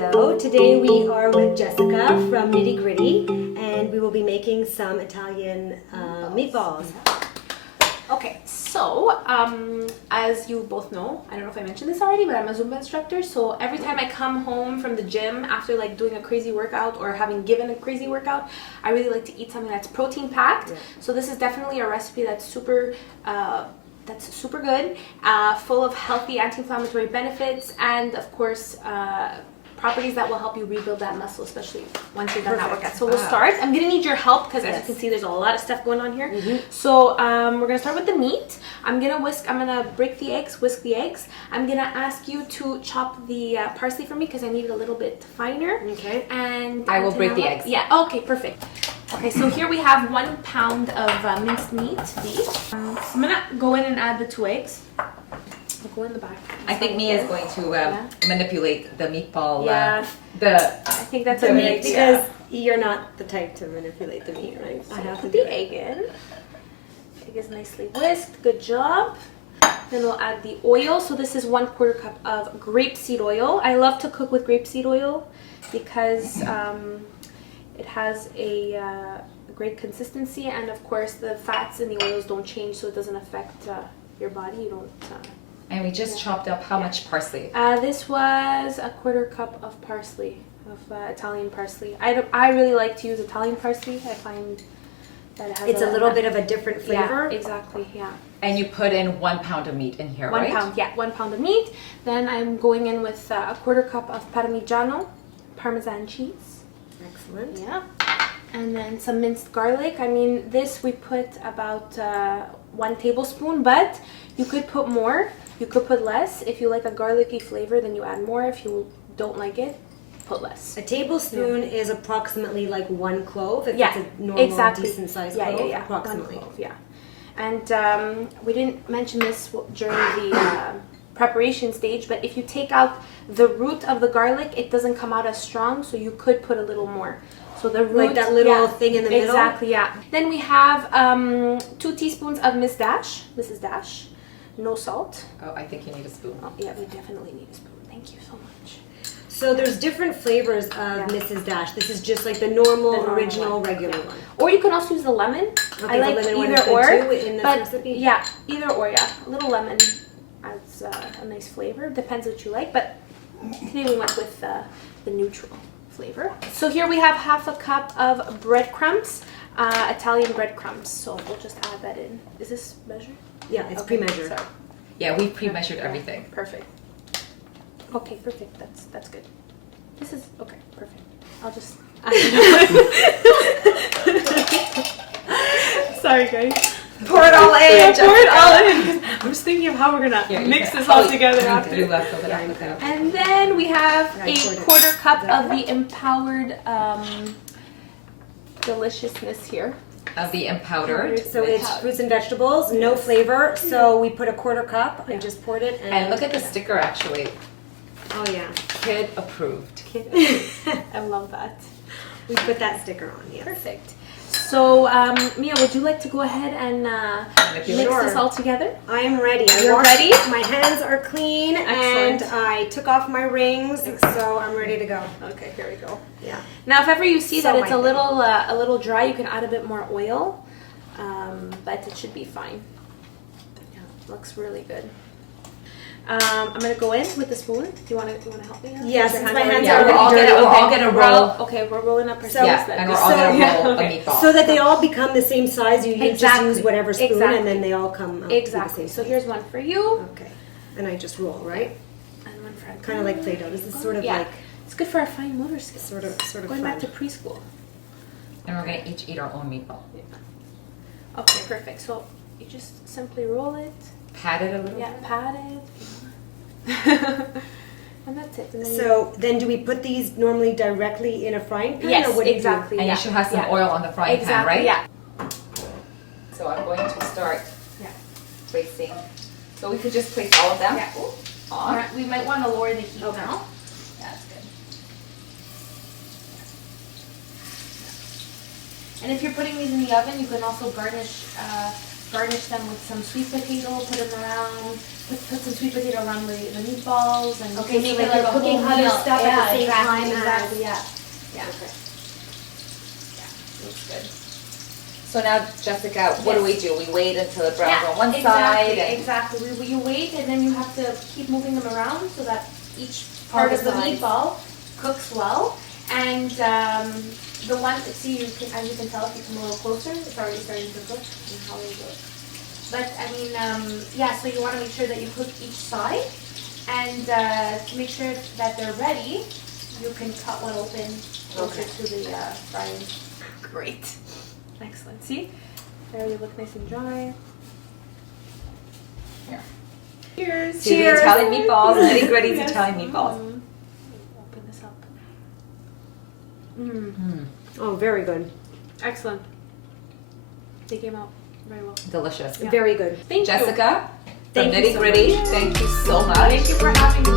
Hello, today we are with Jessica from Nitty Gritty and we will be making some Italian meatballs. Okay, so as you both know, I don't know if I mentioned this already, but I'm a Zumba instructor. So every time I come home from the gym after like doing a crazy workout or having given a crazy workout, I really like to eat something that's protein packed. So this is definitely a recipe that's super good, full of healthy anti-inflammatory benefits, and of course properties that will help you rebuild that muscle, especially once you're done that workout. So we'll start. I'm gonna need your help because as you can see, there's a lot of stuff going on here. So we're gonna start with the meat. I'm gonna break the eggs, whisk the eggs. I'm gonna ask you to chop the parsley for me because I need it a little bit finer. Okay. And I will break the eggs. Yeah. Okay. Perfect. Okay. So here we have 1 pound of minced meat beef. I'm gonna go in and add the 2 eggs. I'll go in the back. I think Mia is going to manipulate the meatball. Yeah. I think that's a good idea. Because you're not the type to manipulate the meat, right? So I have to put the egg in. Egg is nicely whisked. Good job. Then we'll add the oil. So this is 1/4 cup of grapeseed oil. I love to cook with grapeseed oil because it has a great consistency, and of course the fats in the oils don't change, so it doesn't affect your body. You don't. And we just chopped up how much parsley? This was 1/4 cup of parsley, of Italian parsley. I really like to use Italian parsley. I find that it has it's a little bit of a different flavor. Yeah, exactly, yeah. And you put in 1 pound of meat in here, right? 1 pound, yeah, 1 pound of meat. Then I'm going in with 1/4 cup of parmesan cheese. Excellent. Yeah. And then some minced garlic. I mean, this we put about 1 tablespoon, but you could put more. You could put less. If you like a garlicky flavor, then you add more. If you don't like it, put less. A tablespoon is approximately like 1 clove. If it's a normal, decent sized clove. Approximately. 1 clove, yeah. And we didn't mention this during the preparation stage, but if you take out the root of the garlic, it doesn't come out as strong, so you could put a little more. So the root, like that little thing in the middle? Exactly, yeah. Then we have 2 teaspoons of Mrs. Dash. No salt. Oh, I think you need a spoon. Oh, yeah, we definitely need a spoon. Thank you so much. So there's different flavors of Mrs. Dash. This is just like the normal original, regular one. Or you can also use the lemon. Okay, I like the lemon either or. In this recipe? Yeah, either or, yeah. A little lemon adds a nice flavor. Depends what you like, but today we went with the neutral flavor. So here we have 1/2 cup of breadcrumbs, Italian breadcrumbs. So we'll just add that in. Is this measured? Yeah, it's pre-measured. Sorry. Yeah, we pre-measured everything. Perfect. Okay, perfect. That's good. This is okay. Perfect. I'll just. Sorry, guys. Pour it all in. Yeah, pour it all in. I'm just thinking of how we're gonna mix this all together after. You left over that. And then we have a 1/4 cup of the Empowdered deliciousness here. Of the Empowdered. So it's fruits and vegetables, no flavor. So we put a 1/4 cup. I just poured it. And look at the sticker, actually. Oh yeah. Kid approved. I love that. We put that sticker on. Yeah. Perfect. So, Mia, would you like to go ahead and mix this all together? I am ready. You're ready? My hands are clean. Excellent. And I took off my rings, so I'm ready to go. Okay, here we go. Yeah. Now, if ever you see that it's a little dry, you can add a bit more oil, but it should be fine. Yeah, looks really good. I'm gonna go in with the spoon. Do you want to help me? Yes, since my hands Yeah, are we're all gonna roll. Okay, we're rolling up our Yeah, and we're all gonna roll a meatball. So that they all become the same size, you just use whatever spoon and then they all come out. Exactly. So here's one for you. Okay. And I just roll, right? And one for kind of like Play-Doh. This is sort of like it's good for our fine motor skills. Sort of going back to preschool. And we're gonna each eat our own meatball. Yeah. Okay, perfect. So you just simply roll it. Pat it a little. Yeah, pat it. And that's it. And then do we put these normally directly in a frying pan? Yes, or what do exactly. And you should have some oil on the frying pan, right? Yeah. So I'm going to start placing. So we could just place all of them on. Right, we might want to lower the heat now. Yeah, that's good. And if you're putting these in the oven, you can also garnish garnish them with some sweet potato, put them around, put some sweet potato around the meatballs, and Okay, make so it like you're a cooking whole other meal. stuff Yeah, at the same exactly, time exactly, as... yeah. Okay. Looks good. So now, Jessica, what do we do? We wait until it browns on one exactly, side. And Exactly. You wait, and then you have to keep moving them around so that each part of the meatball cooks well. And the one, see, as you can tell, if you come a little closer, it's already starting to cook. And how they look. But I mean, yeah. So you want to make sure that you cook each side, and to make sure that they're ready, you can cut one open closer to the frying. Great. Excellent. See? There they look nice and dry. Here. Cheers. See the Italian meatballs, nitty gritty Italian meatballs. Open this up. Oh, very good. Excellent. They came out very well. Delicious. Very good. Thank you. Jessica, from Thank you Nitty so Gritty, much. thank you so much. Thank you for having me.